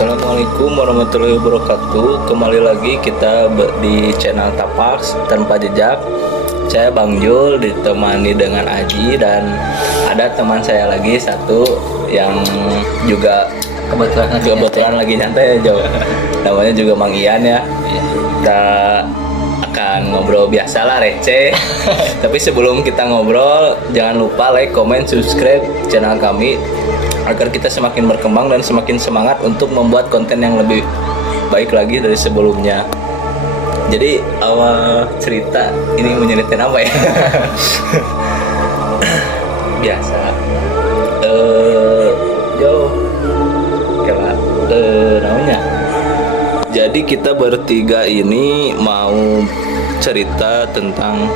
Assalamualaikum warahmatullahi wabarakatuh. Kembali lagi kita di channel Tapaks Tanpa Jejak. Saya Bang Jul ditemani dengan Aji dan ada teman saya lagi satu yang juga kebetulan lagi nyantai ya, Jo. Namanya juga Mang Ian ya. Kita akan ngobrol biasa lah, receh. Tapi sebelum kita ngobrol, jangan lupa like, comment, subscribe channel kami agar kita semakin berkembang dan semakin semangat untuk membuat konten yang lebih baik lagi dari sebelumnya. Jadi awal cerita ini menyeritain apa ya? Biasa. Jo, kira namanya. Jadi kita bertiga ini mau cerita tentang,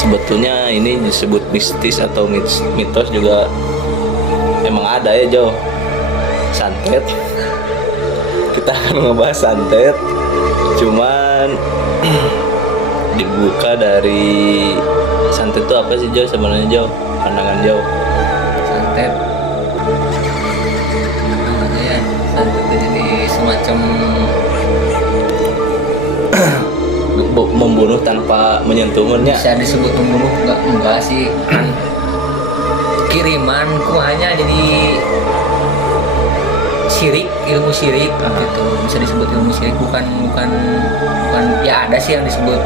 sebetulnya ini disebut mistis atau mitos juga emang ada ya, Jo. Santet. Kita akan ngebahas santet. Cuman dibuka dari santet itu apa sih, Jo, sebenarnya, Jo? Pandangan Jo. Santet namanya ya, santet itu jadi semacam membunuh tanpa menyentuhnya. bisa disebut membunuh, enggak sih. Kiriman ku hanya jadi syirik, ilmu syirik gitu. Bisa disebut ilmu syirik, bukan ya. Ada sih yang disebut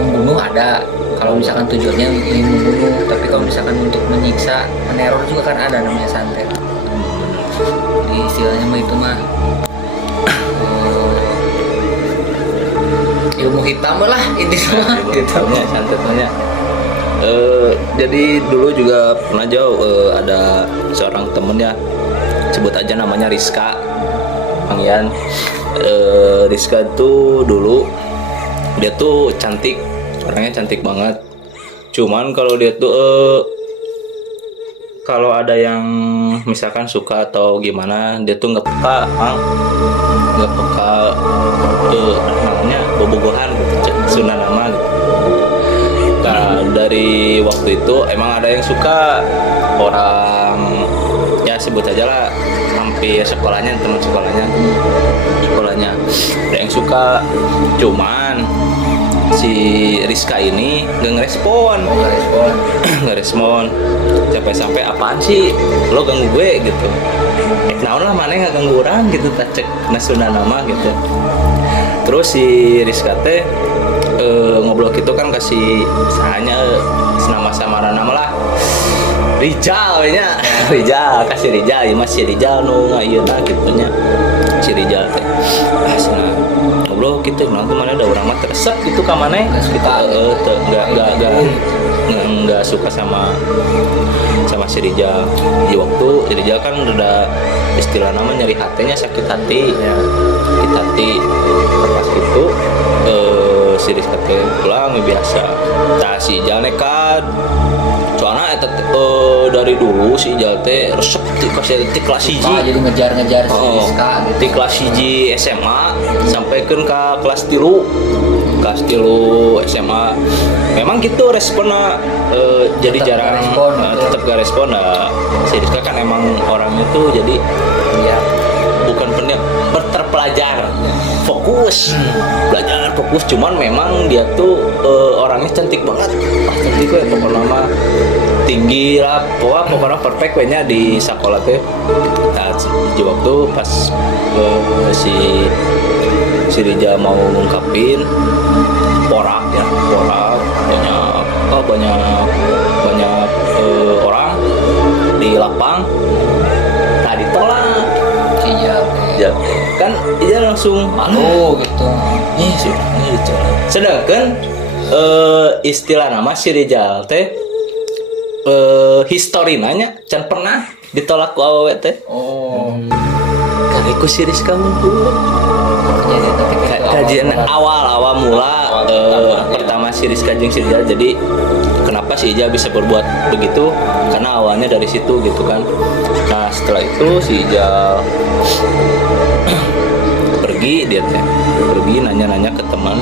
membunuh, ada kalau misalkan tujuannya ingin membunuh, tapi kalau misalkan untuk menyiksa, meneror juga kan ada namanya santet. Jadi istilahnya mah itu mah ilmu hitam lah intinya gitu. Santetnya. Jadi dulu juga pernah, Jo, ada seorang temen ya, sebut aja namanya Rizka, Bang Ian. Rizka tuh dulu dia tuh cantik, orangnya cantik banget. Cuman kalau dia tuh kalau ada yang misalkan suka atau gimana, dia tuh nggak peka, nggak peka, namanya bobogohan gitu, Sunda nama gitu. Nah, dari waktu itu emang ada yang suka, orang ya sebut aja lah hampir sekolahnya, teman sekolahnya ada yang suka. Cuman si Rizka ini nggak ngerespon sampai apaan sih lo ganggu gue gitu, naon lah mana nggak ganggu orang gitu, tak cek nasuna nama gitu. Terus si Rizka teh ngobrol gitu kan, kasih misalnya nama samaran nama lah Rijal nya. Rijal, kasih Rijal, ya masih Rijal nu ngayeuna gitunya si Rijal teh. Nah, ngobrol gitu, nanti mana ada orang mah teresep gitu ka maneh, kita enggak suka sama si Rijal. Di waktu si Rijal kan udah istilah nama nyeri hatinya, sakit hati. Sakit hati. Pas itu si Rizka teh pulang biasa. Nah, si Ijal nekat. Soalnya dari dulu si Ijal teh resep di kelas 1. Jadi ngejar si Rizka gitu. Di kelas 1 SMA sampai ke kelas 3. Kelas 3 SMA. Memang gitu responnya jadi tetap jarang tetap gak respon. Nah, si Rizka kan emang orangnya tuh jadi ya bukan terpelajar, fokus, belajar fokus. Cuman memang dia tuh orangnya cantik banget, cantik ya, pokoknya nama tinggi lah, pokoknya perfect nya di sekolah tuh. Nah, di waktu pas si Rija mau ngungkapin porak banyak orang di lapang, tadi tolak. Ya, kan dia langsung halo gitu. Ih, sih gitu. Sedangkan istilah nama si Rijal teh histori nanya can pernah ditolak ku awewe teh. Kan iku si Rizka muncul. Kajian awal mula pertama si Rizka jeung si Rijal. Jadi kenapa si Ijal bisa berbuat begitu? Karena awalnya dari situ gitu kan. Nah, setelah itu si Ijal pergi nanya-nanya ke teman.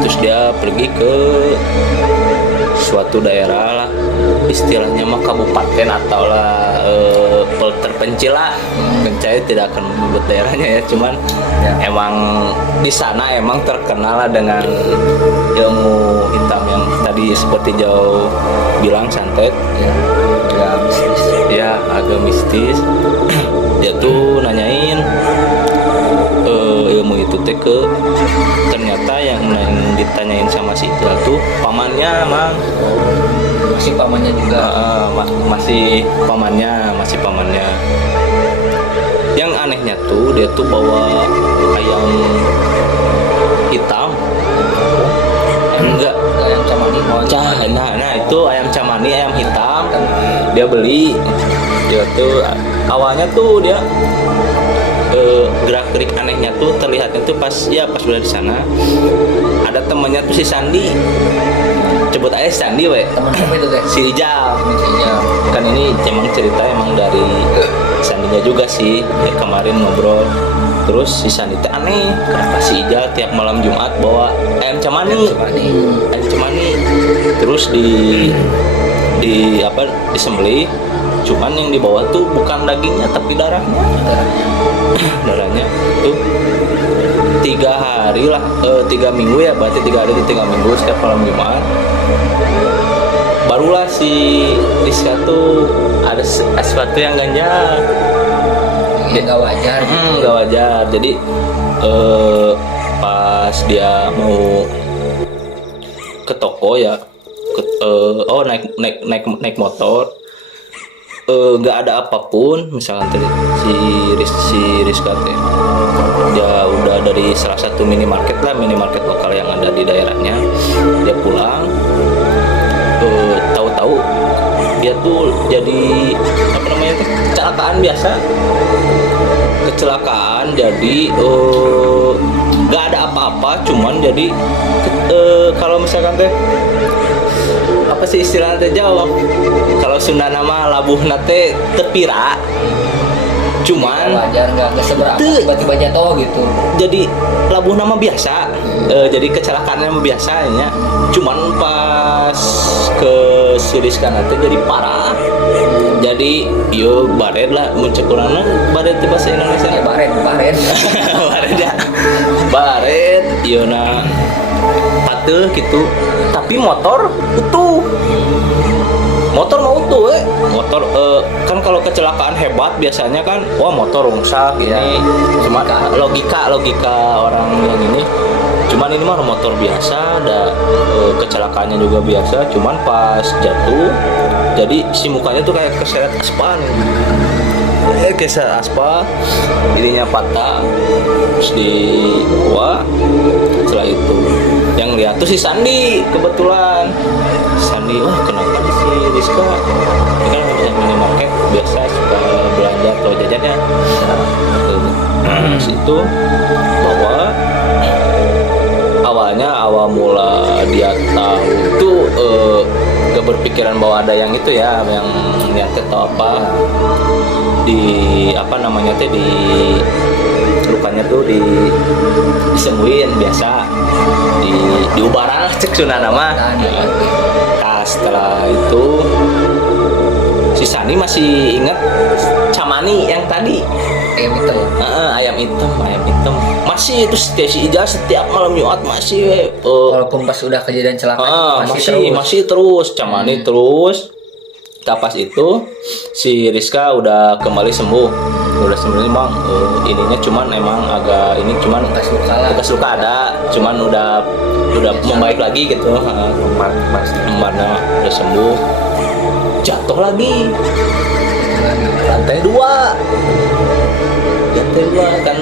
Terus dia pergi ke suatu daerah lah, istilahnya mah kabupaten atau lah terpencil lah. Saya tidak akan menyebut daerahnya ya, cuman Ya. emang di sana emang terkenal lah dengan ilmu hitam yang tadi seperti Jauh bilang santet. Ya, agak mistis. Ya agak mistis. Dia tuh nanyain ilmu itu teh ke, ternyata yang ditanyain sama si Ijal tuh pamannya mang. Masih pamannya juga. Masih pamannya. Yang anehnya tuh dia tuh bawa ayam hitam. Enggak. Ayam camani. Nah itu ayam camani, ayam hitam. Dia beli. Dia tuh awalnya tuh dia gerak-gerik anehnya tuh terlihatnya tuh pas udah di sana ada temannya tuh si Sandi, sebut aja Sandi we, Teman siapa itu teh? si Ijal. Iya. Kan ini emang cerita emang dari Sandinya juga sih ya, kemarin ngobrol. Terus si Sandi teh aneh kenapa si Ijal tiap malam Jumat bawa ayam camani. Terus disembelih, cuman yang dibawa tuh bukan dagingnya tapi darahnya. Darahnya tuh 3 hari lah, 3 minggu ya, berarti 3 hari itu 3 minggu setiap malam Jumat. Barulah si Rizka tuh ada sesuatu yang ganjal. Nggak wajar. Nggak wajar. Jadi pas dia mau ke toko ya, naik motor, nggak ada apapun. Misalkan tadi si Rizka teh dia udah dari salah satu minimarket lokal yang ada di daerahnya. Dia pulang, tahu-tahu dia tuh jadi kecelakaan. Jadi nggak ada apa-apa, cuman jadi kalau misalkan teh apa sih istilahnya teh Jawa, kalau Sunda nama labuh nate tepira, cuman Wajar nggak seberapa tiba-tiba jatuh gitu. jadi labuh nama biasa. Jadi kecelakaannya biasanya, cuman pas ke Siriskan nanti jadi parah. Jadi yo baret lah mencekurana, baret itu bahasa Indonesia Ya baret. baret ya, baret yo na pateuh gitu. Tapi motor utuh, motor mau utuh motor kan kalau kecelakaan hebat biasanya kan wah motor rusak ini. Cuma logika orang yang ini, cuman ini mah motor biasa, ada kecelakaannya juga biasa, cuman pas jatuh jadi si mukanya tuh kayak keseret aspal, keseret aspal, ininya patah, terus dibawa. Setelah itu yang lihat tuh si Sandi, kebetulan Sandi, wah kenapa si Rizka ini kan bisa minimarket biasa suka belanja atau jajannya. Situ bahwa awal mula dia tahu tuh gak berpikiran bahwa ada yang itu ya, yang niatnya atau apa di apa namanya teh di lukanya tuh disembuhin biasa, diubaran lah cek Sunda nama. Nah, setelah itu si Sani masih ingat camani yang tadi ayam hitam masih itu si Ijal setiap malam Jumat masih Walaupun pas udah kejadian celaka masih terus camani terus. Pas itu si Rizka udah kembali sembuh, bang. Ininya cuman emang agak ini, cuman bekas luka ada, cuman udah membaik lagi gitu. Kemana udah sembuh, jatuh lagi lantai 2 kan,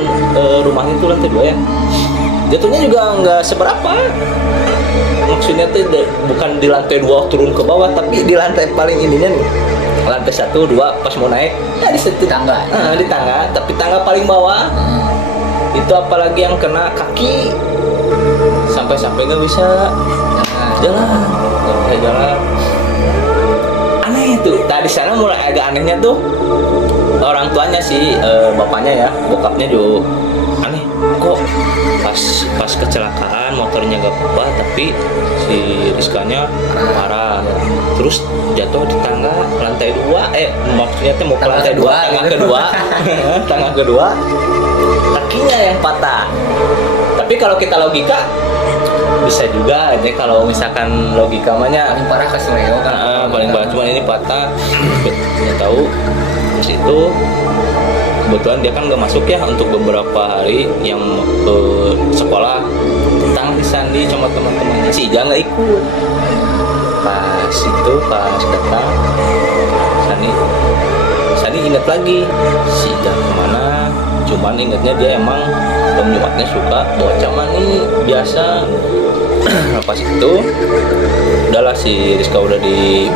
rumahnya itu lantai 2 ya. Jatuhnya juga nggak seberapa, maksudnya tuh bukan di lantai 2 turun ke bawah, tapi di lantai paling ininya nih, lantai 1, 2 pas mau naik ya di tangga, di tangga, tapi tangga paling bawah. Itu apalagi yang kena kaki sampai nggak bisa jalan. Aneh tuh. Tadi sana mulai agak anehnya tuh orang tuanya sih, bapaknya ya, bokapnya juga aneh kok pas pas kecelakaan motornya gak apa-apa, tapi si Rizkanya parah. Terus jatuh di tangga lantai 2, maksudnya teh mau ke Tangga lantai 2, kedua, tangga gitu. kedua. Tangga kedua kakinya yang patah. Tapi kalau kita logika bisa juga aja, kalau misalkan logika mahnya paling parah kesleo kan. paling parah, cuman ini patah. Nggak tahu terus itu kebetulan dia kan nggak masuk ya untuk beberapa hari yang sekolah. Tentang si Sandi sama teman-temannya, si Ija nggak ikut. Pas datang Sandi ingat lagi si Ija kemana, cuman ingatnya dia emang Jumatnya suka bawa camani biasa. Pas itu udahlah si Rizka udah di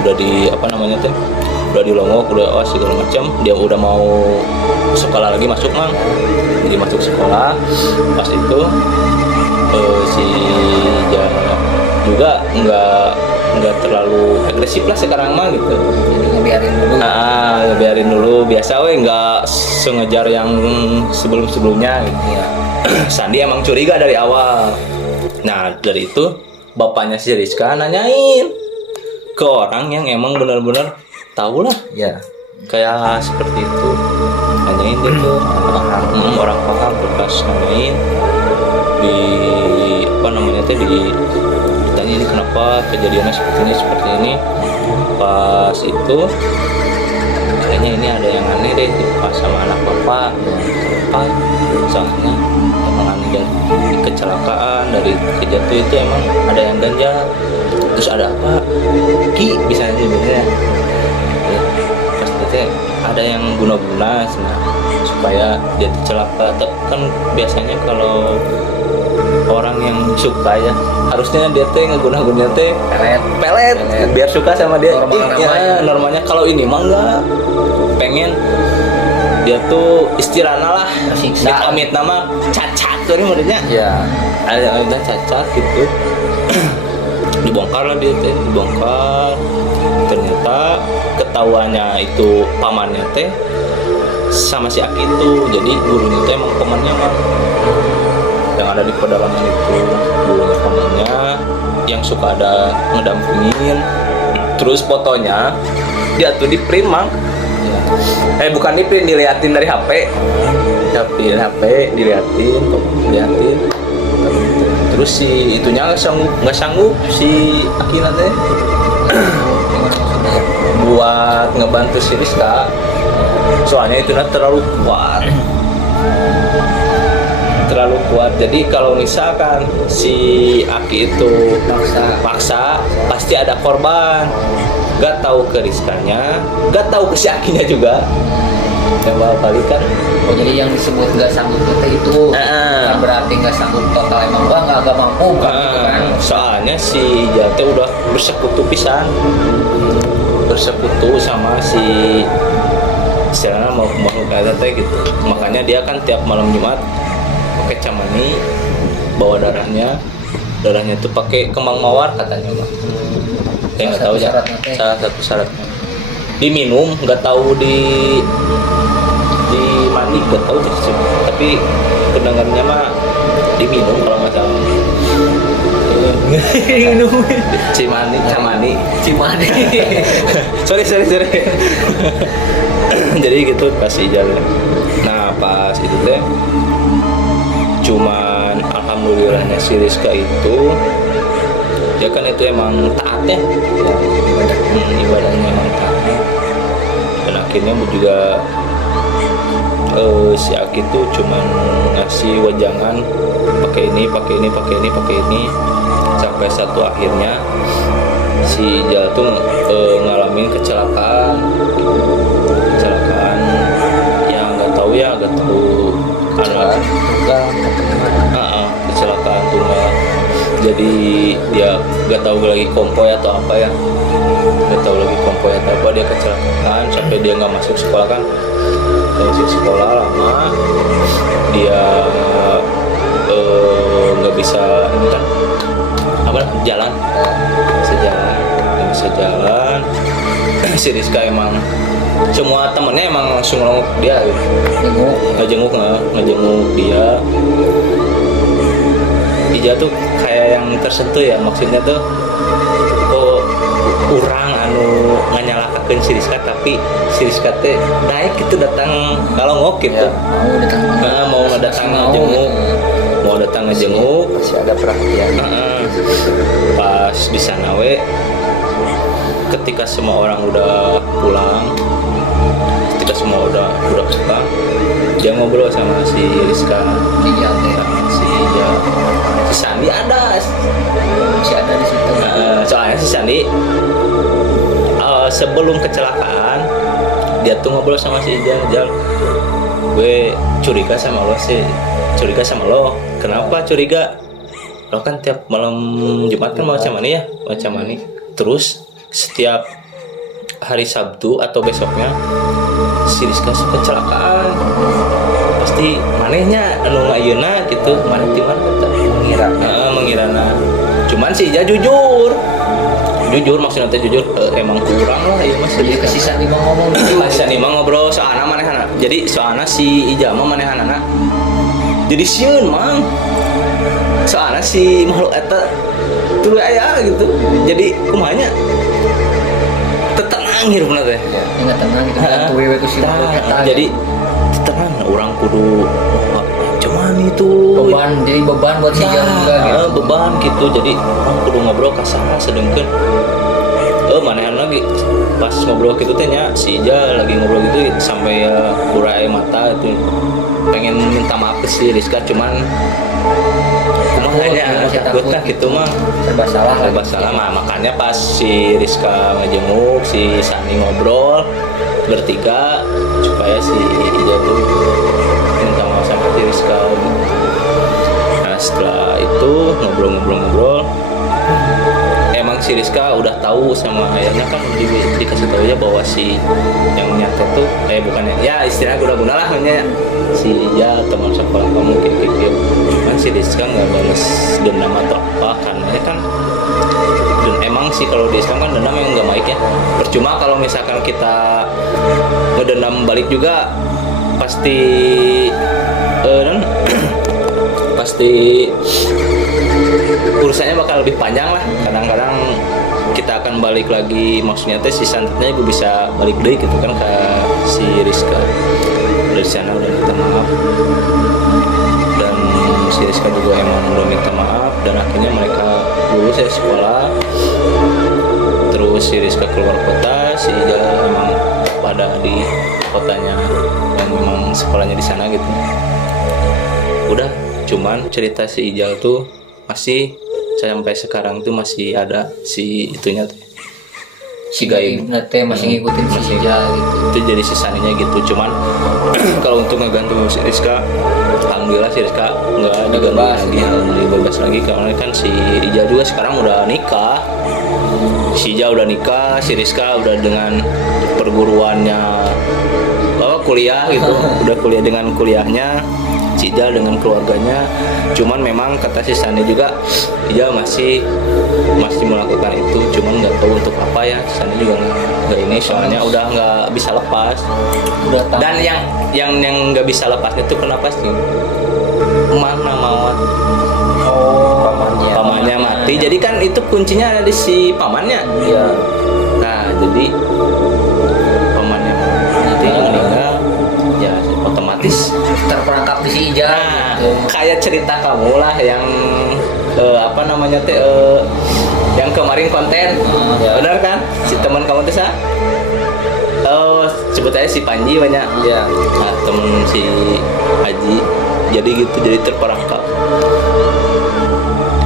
apa namanya teh, udah di longok, udah segala macam, dia udah mau sekolah lagi, masuk mang, jadi masuk sekolah. Pas itu si Jana juga nggak terlalu agresif lah sekarang mah gitu. Jadi ngebiarin dulu. Biarin dulu biasa, nggak sengejar yang sebelumnya gitu. Iya. Sandi emang curiga dari awal. Nah dari itu bapaknya si Rizka nanyain ke orang yang emang benar-benar tahu lah, Iya. kayak seperti itu. Nanyain dia tuh orang paham, bekas nanyain di apa namanya teh, ditanya ini kenapa kejadiannya seperti ini. Pas itu kayaknya ini ada yang aneh deh pas sama anak bapak. Kenapa? Soalnya emang dari kecelakaan, dari kejatuh itu emang ada yang ganjal. Terus ada apa? Ki bisa sebenarnya. Pas itu ada yang guna-guna supaya dia celaka. Kan biasanya kalau orang yang suka ya harusnya dia teh ngeguna-guna teh pelet biar suka sama dia. Normalnya kalau ini mah enggak, pengen dia tuh istirana lah. Nah amit nama cacat tuh ini menurutnya Iya. ada yang cacat gitu. Dibongkar lah dia teh, dibongkar. Ternyata ketahuannya itu pamannya teh sama si Aki itu, jadi gurunya teh emang pamannya mah yang ada di pedalaman itu, gurunya pamannya yang suka ada ngedampingin. Terus fotonya dia tuh di print mang, bukan di print, diliatin dari HP, diliatin. Terus si itunya nggak sanggup si Akina teh buat ngebantu si Rizka, soalnya itu terlalu kuat. Jadi kalau misalkan si Aki itu paksa pasti ada korban. Gak tahu ke Rizkanya, gak tahu ke si Akinya juga. Yang balik kan. Oh jadi yang disebut nggak sanggup itu kan berarti nggak sanggup total, emang gua nggak mampu kan gitu kan. Soalnya si Jate udah bersekutu pisan, bersekutu sama si istilahnya makhluk ada teh gitu. Makanya dia kan tiap malam Jumat pakai camani, bawa darahnya itu pakai kembang mawar katanya mah. Saya nggak tahu ya. Salah satu syaratnya diminum, nggak tahu di mandi, nggak tahu sih. Tapi pendengarnya mah diminum kalau nggak salah. Minum Camani. sorry. Jadi gitu kasih jalan. Nah pas itu teh cuman alhamdulillahnya si Rizka itu ya kan itu emang taat ya, ibadahnya emang taat. Dan akhirnya juga si Aki tuh cuman ngasih wejangan pakai ini sampai satu akhirnya si Ijal tuh ngalamin kecelakaan yang nggak tahu karena kecelakaan tunggal. Jadi dia nggak tahu lagi konvoy atau apa ya, dia kecelakaan sampai dia nggak masuk sekolah kan. Masuk sekolah lama dia nggak bisa ini kan apa jalan, nggak bisa jalan. Si Rizka emang semua temennya emang langsung ngejenguk dia gitu. ngejenguk dia. Ija tuh kayak yang tersentuh ya, maksudnya tuh orang anu nganyalakakeun si Rizka, tapi si Rizka teh naik itu datang kalau ngok gitu. Mau datang ngejenguk, mau datang ngejenguk, masih ada perhatian. Pas di sana ketika semua orang udah pulang, ketika semua udah pulang, dia ngobrol sama si Rizka, si Sandi ada, Masih ada di situ. soalnya si Sandi sebelum kecelakaan dia tuh ngobrol sama si Ijal, gue curiga sama lo. Kenapa curiga? Lo kan tiap malam Jumat kan mau macam mani. Terus setiap hari Sabtu atau besoknya si Rizka suka kecelakaan. Pasti manehnya anu ayeuna gitu, maneh di mana kata mengirana. Cuman si Ija jujur maksudnya teh jujur, emang kurang lah ya Mas. Jadi kesisa lima ngomong gitu. Kesisa lima ngobrol soalna manehana. Jadi soalna si Ija mah manehana jadi sieun mang. Soalna si makhluk eta tuluy aya gitu. Jadi kumanya tenang hirupna teh. Ya, enggak tenang gitu. Tuwe we ku si makhluk eta. Jadi tenang orang kudu cuman itu jadi beban buat si Ija juga gitu. Beban gitu. Jadi kudu ngobrol kasana sedengkeun. Manehan lagi pas ngobrol gitu teh nya si Ija lagi ngobrol gitu sampai urai mata itu pengen minta maaf ke si Rizka, cuman kumahanya takut lah gitu mah serba salah mah. Makanya pas si Rizka ngejenguk, si Sani ngobrol bertiga supaya si Ija tuh minta maaf sama si Rizka. Nah setelah itu ngobrol emang si Rizka udah tahu sama ayahnya kan, dikasih tahu ya bahwa si yang nyata tuh bukannya ya istilah guna-guna lah namanya si Ija teman sekolah kamu kayak gitu. Cuman si Rizka nggak balas dendam atau apa karena ya kan, dan emang sih kalau di Islam kan dendam emang nggak baik ya. Percuma kalau misalkan kita ngedendam balik juga pasti pasti urusannya bakal lebih panjang lah. Kadang-kadang kita akan balik lagi, maksudnya teh si santetnya gue bisa balik deh gitu kan ke si Rizka. Dari sana udah minta maaf dan si Rizka juga emang udah minta maaf, dan akhirnya mereka lulus ya sekolah. Terus si Rizka keluar kota, si Ija emang pada di kotanya yang memang sekolahnya di sana gitu. Udah, cuman cerita si Ijal tuh masih sampai sekarang tuh masih ada si itunya tuh, si gaib nanti masih ngikutin si Ijal gitu. Itu jadi sisanya gitu. Cuman kalau untuk ngegantung si Rizka, alhamdulillah si Rizka nggak bebas lagi karena kan si Ija juga sekarang udah nikah. Si Ija udah nikah, si Rizka udah dengan perguruannya kuliah gitu, udah kuliah dengan kuliahnya. Si Ija dengan keluarganya. Cuman memang kata si Sandi juga Ija masih melakukan itu, cuman nggak tahu untuk apa ya. Sandi juga nggak ini, soalnya udah nggak bisa lepas. Dan yang nggak bisa lepas itu kenapa sih? Mana mawat? Pamannya mati. Jadi kan itu kuncinya ada di si pamannya. Iya. Nah jadi pamannya mati meninggal, ya otomatis terperangkap di si Ija. Nah, kayak cerita kamu lah yang apa namanya teh yang kemarin konten, ya. Benar kan? Si teman kamu tuh sebut aja si Panji banyak, ya. Nah, temen si Haji, jadi gitu, jadi terperangkap.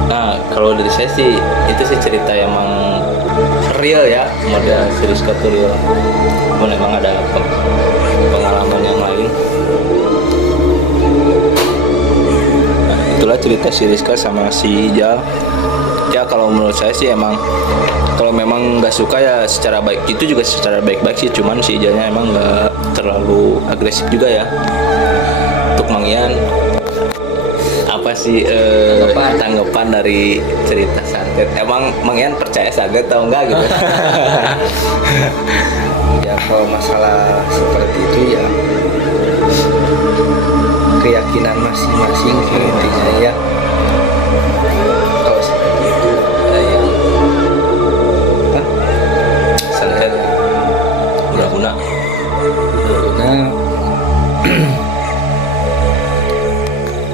Nah, kalau dari saya sih itu sih cerita yang emang real ya, model serius tuh real. Memang ada pengalaman yang lain. Itulah cerita si Rizka sama si Ijal. Ya kalau menurut saya sih emang kalau memang nggak suka ya secara baik itu juga secara baik-baik sih, cuman si Ijalnya emang nggak terlalu agresif juga ya. Untuk Mang Ian apa sih tanggapan dari cerita santet? Emang Mang Ian percaya santet atau enggak gitu? Ya kalau masalah seperti itu ya keyakinan masing-masing intinya ya. Kalau seperti itu ada yang apa? santet guna-guna Nah,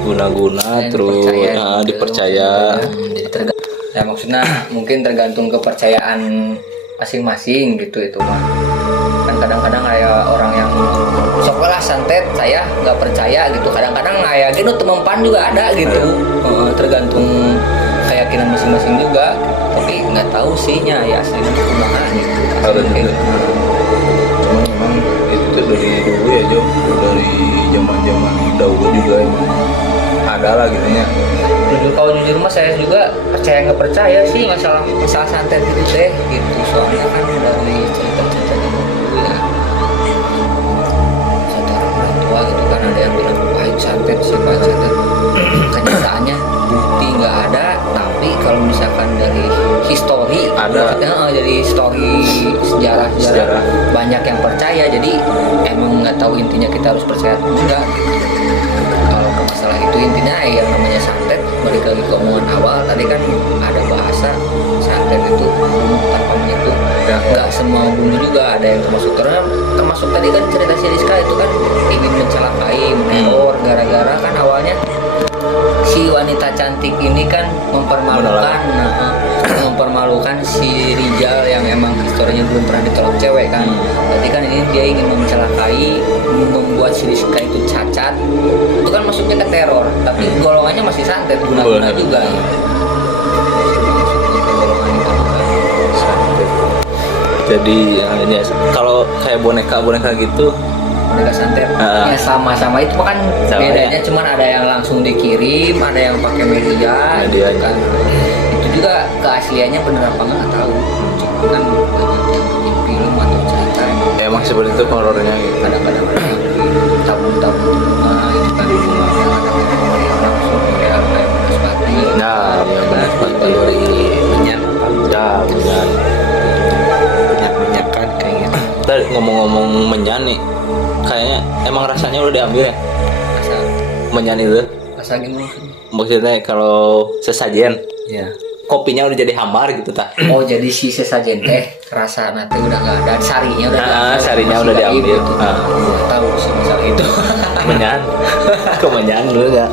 guna-guna terus dipercaya. Jadi ya maksudnya mungkin tergantung kepercayaan masing-masing gitu itu mah. Kan kadang-kadang ada orang yang sok lah santet saya nggak percaya gitu. Kadang-kadang kayak gitu temempan juga ada gitu. Tergantung keyakinan masing-masing juga. Tapi nggak tahu sihnya ya aslinya kumaha gitu. Harus Mungkin, juga. Cuman memang itu dari dulu ya Jo, dari zaman dahulu juga emang ada lah gitu ya. jujur kalau jujur mah saya juga percaya nggak percaya sih masalah santet itu teh gitu. Soalnya kan dari cerita-cerita dulu ya cerita orang tua gitu kan ada yang bilang wah santet siapa santet. Kenyataannya bukti nggak ada, tapi kalau misalkan dari histori Ada. Jadi story sejarah Sejarah. banyak yang percaya, jadi emang nggak tahu intinya kita harus percaya atau enggak. Kalau ke masalah itu intinya yang namanya santet, balik lagi ke omongan awal tadi kan ada bahasa santet itu bunuh tanpa menyentuh. Nggak semua bunuh juga, ada yang termasuk tadi kan cerita si Rizka itu kan ingin mencelakai, meneror gara-gara kan awalnya si wanita cantik ini kan mempermalukan si Rijal yang emang historinya belum pernah ditolak cewek kan. Berarti kan ini dia ingin mencelakai, membuat si Rizka itu cacat. Itu kan masuknya ke teror, tapi golongannya masih santet, guna-guna Boleh. juga. Santet. Jadi ya, kalau kayak boneka gitu Mereka santet ya sama-sama itu kan Sama, bedanya ya. cuman ada yang langsung dikirim, ada yang pakai media Media, gitu kan. Itu juga keasliannya bener apa nggak tahu. Cuma kan banyak yang bikin film atau cerita ya, emang seperti itu horornya gitu. kadang-kadang ada yang tabung-tabung bunga itu kan kadang-kadang yang langsung kayak Banaspati. Nah, ya benar kalori minyak Ya, benar. minyak kan kayak gitu. Tadi ngomong-ngomong menyan nih, kayaknya emang rasanya udah diambil ya Asa menyan itu. asa gimana? Maksudnya kalau sesajen Ya. kopinya udah jadi hambar gitu tak? Oh jadi si sesajen teh rasa nanti udah nggak ada, sarinya udah Sarinya masih udah gaib diambil. gitu. Nggak tahu sih masalah itu. Menyan, kemenyan dulu nggak?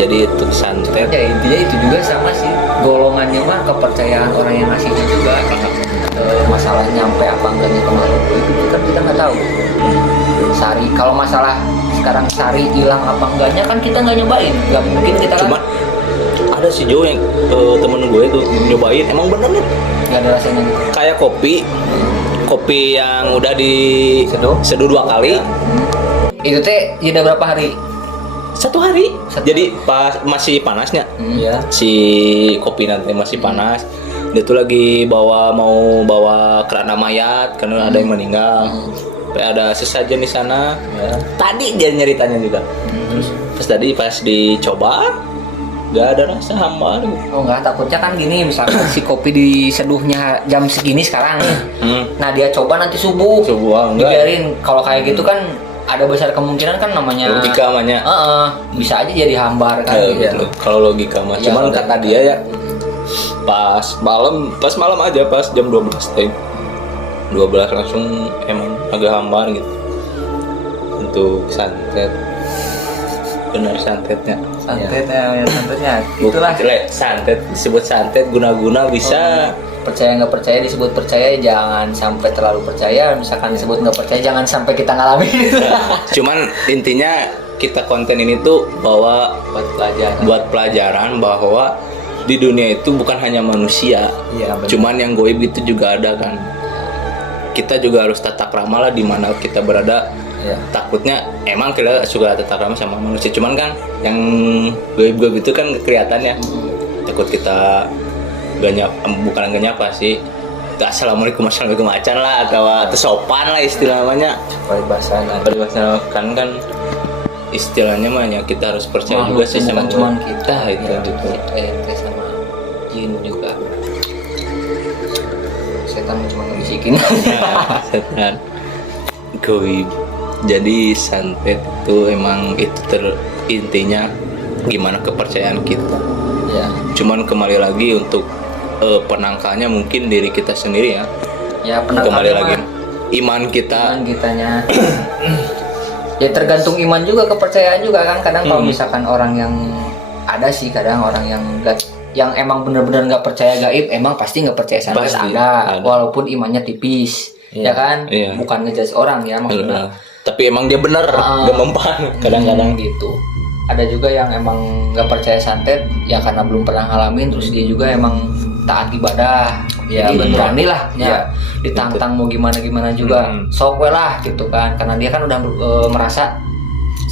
Jadi itu santet. Ya intinya itu juga sama sih golongannya mah kepercayaan orang yang ngasihnya juga. Masalah nyampe apa enggaknya kemarin itu kan kita nggak tahu. Sari kalau masalah sekarang sari hilang apa enggaknya kan kita nggak nyobain, nggak mungkin kita kan Cuma ada si Jo yang temen gue itu nyobain, emang bener nih nggak ada rasanya gitu. kayak kopi yang udah di seduh 2 kali. Itu teh jeda berapa hari? 1 hari. Satu. Jadi pas masih panasnya Ya. si kopi nanti masih panas, dia tuh lagi mau bawa keranda mayat karena ada yang meninggal. Sampai ada sesajen di sana. Ya. Tadi dia nyeritanya juga. Terus pas dicoba nggak ada rasa hambar. Oh enggak, takutnya kan gini, misalkan si kopi diseduhnya jam segini sekarang nih. Nah dia coba nanti subuh. Subuh enggak. Dibiarin. Kalau kayak gitu kan ada besar kemungkinan kan namanya Logika namanya. bisa aja jadi hambar kan Gitu. Kalau logika mah. Ya, Cuman udah. kata dia ya pas malam aja pas jam 12 teh. 12 langsung emang agak hambar gitu. Untuk santet. Benar santetnya. santet ya santetnya Itulah itulah. santet disebut santet guna-guna bisa. Percaya nggak percaya disebut percaya, jangan sampai terlalu percaya. Misalkan disebut nggak percaya jangan sampai kita ngalamin. Cuman intinya kita konten ini tuh bahwa buat pelajaran bahwa di dunia itu bukan hanya manusia. Iya, benar. Cuman yang goib itu juga ada kan. Kita juga harus tata krama lah di mana kita berada. Ya. Takutnya emang kita suka tata krama sama manusia. Cuman kan yang goib-goib itu kan kelihatannya. Takut kita bukan gak nyapa sih. Assalamualaikum acan lah atau sopan lah istilah namanya. Peribahasa kan istilahnya mah ya kita harus percaya juga sih sama cuman kita itu ya, gitu. kita sama jin juga. Setan cuma ngebisikin. Nah, setan goib. Jadi santet itu emang itu intinya gimana kepercayaan kita. Ya. Cuman kembali lagi untuk penangkalnya mungkin diri kita sendiri ya. Ya Kembali penangkalnya lagi mah iman kita. iman kitanya. Ya tergantung iman juga, kepercayaan juga kan. Kadang kalau misalkan orang yang ada sih, kadang orang yang yang emang benar-benar nggak percaya gaib, emang pasti nggak percaya santet Pasti ada, ada. walaupun imannya tipis, ya kan? Iya. Bukan ngejudge orang ya maksudnya. Tapi emang dia bener, gak mempan kadang-kadang. Gitu. Ada juga yang emang nggak percaya santet, ya karena belum pernah ngalamin, terus dia juga emang taat ibadah. Ya, Jadi betul. berani lah, ya. Ya. Ditantang mau gimana juga, sok we lah gitu kan. Karena dia kan udah merasa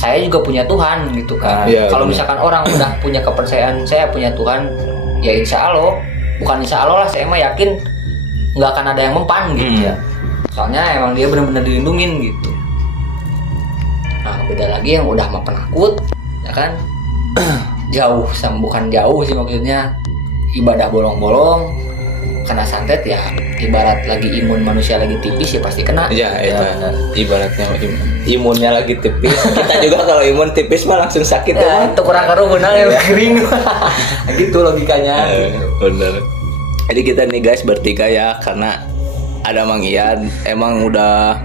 saya juga punya Tuhan gitu kan. Ya, Kalau benar. misalkan orang udah punya kepercayaan saya punya Tuhan, ya insya Allah, bukan insya Allah lah, saya mah yakin nggak akan ada yang mempan gitu ya. Soalnya emang dia benar-benar dilindungin gitu. Nah beda lagi yang udah mah penakut, ya kan? Jauh, bukan jauh sih maksudnya, ibadah bolong-bolong, kena santet ya. Ibarat lagi imun manusia lagi tipis ya pasti kena. Ya, itu benar. ibaratnya imunnya lagi tipis. Kita juga kalau imun tipis mah langsung sakit Ya, ya. itu kurang karu benang ya kering. Gitu logikanya. Bener. Jadi kita nih guys bertiga ya, karena ada Mang Ian. Emang udah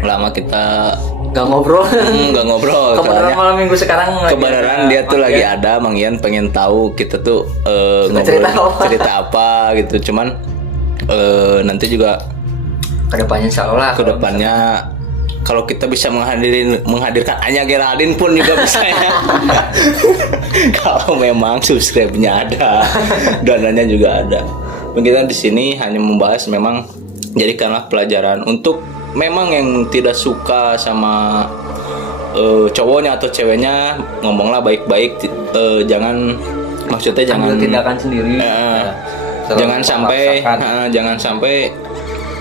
lama kita Gak ngobrol. nggak ngobrol. Kebenaran Soalnya malam minggu sekarang lagi kebenaran ada dia tuh Mang lagi Ian. ada. Mang Ian pengen tahu kita tuh cerita ngobrol apa. cerita apa gitu. Cuman nanti juga Kedepannya insya Allah. kedepannya kalau kita bisa menghadirkan Anya Geraldine pun juga bisa ya. Kalau memang subscribe-nya ada, dananya juga ada. Kita di sini hanya membahas, memang jadikanlah pelajaran untuk memang yang tidak suka sama cowoknya atau ceweknya, ngomonglah baik-baik, jangan, maksudnya jangan Ambil tindakan sendiri. Selalu jangan sampai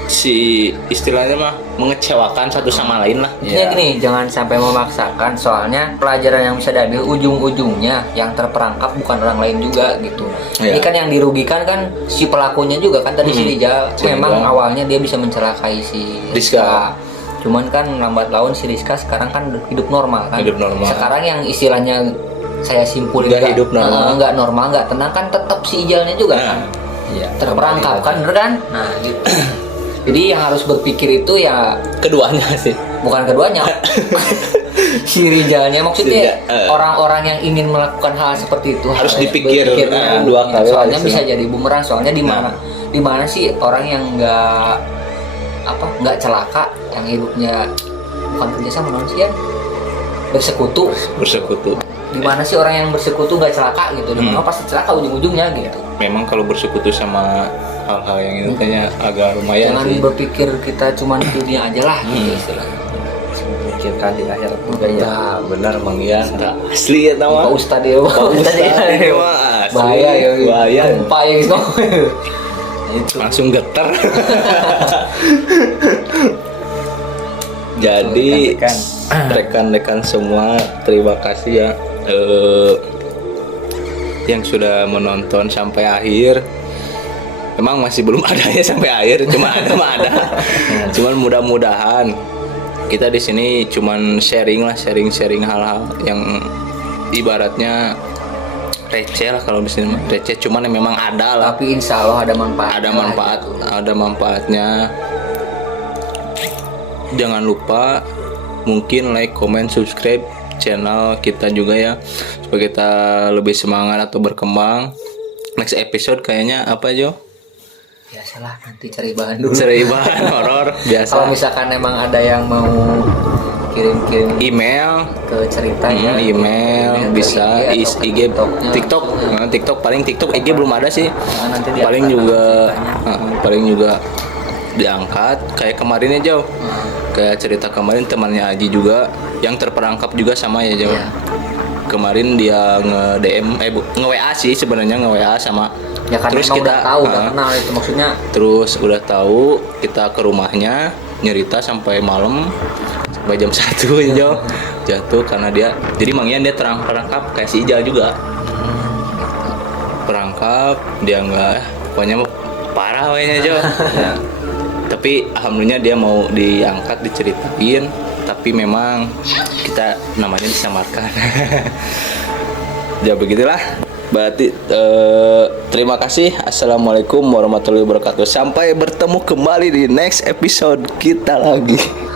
si istilahnya mah mengecewakan satu sama lain lah. Intinya gini, jangan sampai memaksakan, soalnya pelajaran yang bisa diambil ujung-ujungnya yang terperangkap bukan orang lain juga gitu. Iya. Ini kan yang dirugikan kan si pelakunya juga kan, tadi si Rizal memang awalnya dia bisa mencelakai si Rizka. Cuman kan lambat laun si Rizka sekarang kan hidup normal kan. Hidup normal. Sekarang yang istilahnya saya simpulin Nggak hidup normal. nggak normal, nggak tenang kan, tetap si Ijalnya juga kan. Iya. Terperangkap kan, bener kan? Nah gitu. Jadi yang harus berpikir itu ya Keduanya sih. bukan keduanya. Si Rijalnya maksudnya Rizal, orang-orang yang ingin melakukan hal seperti itu Harus berpikir dipikir, dulu. dua kali Soalnya lah, bisa istilah. jadi bumerang. Soalnya di mana sih orang yang nggak celaka, yang hidupnya bukan kerja sama manusia, bersekutu. Bersekutu. Di mana sih orang yang bersekutu nggak celaka gitu? Di mana pasti celaka ujung-ujungnya gitu. Memang kalau bersekutu sama hal-hal yang itu kayaknya agak lumayan Jangan sih. berpikir kita cuma di dunia aja lah gitu istilahnya. Memikirkan di akhirat juga ya. Nah, benar Mang Ian. Asli ya Pak nama. Ustadz ya, Pak Ustadz Ustadz ini ya. mah asli. Bahaya ya, Bahaya. gempa ya gitu. Langsung getar. Jadi rekan-rekan semua, terima kasih ya yang sudah menonton sampai akhir. Emang masih belum adanya sampai akhir, cuma ada mah ada. Cuman mudah-mudahan kita di sini cuman sharing hal-hal yang ibaratnya receh lah, kalau di sini mah receh, cuman memang ada lah. Tapi insya Allah ada manfaat. Ada manfaatnya. Jangan lupa mungkin like, comment, subscribe channel kita juga ya, supaya kita lebih semangat atau berkembang. Next episode kayaknya apa Jo? Biasalah, nanti cari bahan dulu. Cari bahan horor Kalau biasa. misalkan emang ada yang mau kirim-kirim Email, ke cerita ya, email ke bisa IG atau ke IG, TikToknya. TikTok, Nah, TikTok paling TikTok, IG belum ada sih. Nah, nanti Paling diangkat juga, ceritanya. paling juga diangkat kayak kemarin ya Jo. Kayak cerita kemarin temannya Aji juga yang terperangkap juga sama ya Jo. Iya. Kemarin dia nge-DM nge-WA sih sebenarnya, nge-WA sama Ya karena terus emang kita udah tahu, udah kenal itu maksudnya. terus udah tahu, kita ke rumahnya nyerita sampai malam, sampai jam 1 ya Jo. Jatuh karena dia, jadi Mang Ian dia perangkap kayak si Ijal juga. Perangkap, dia pokoknya mah parah wehnya Jo. Ya. Tapi alhamdulillah dia mau diangkat, diceritain, tapi memang kita namanya disamarkan. Ya begitulah. Berarti terima kasih. Assalamualaikum warahmatullahi wabarakatuh. Sampai bertemu kembali di next episode kita lagi.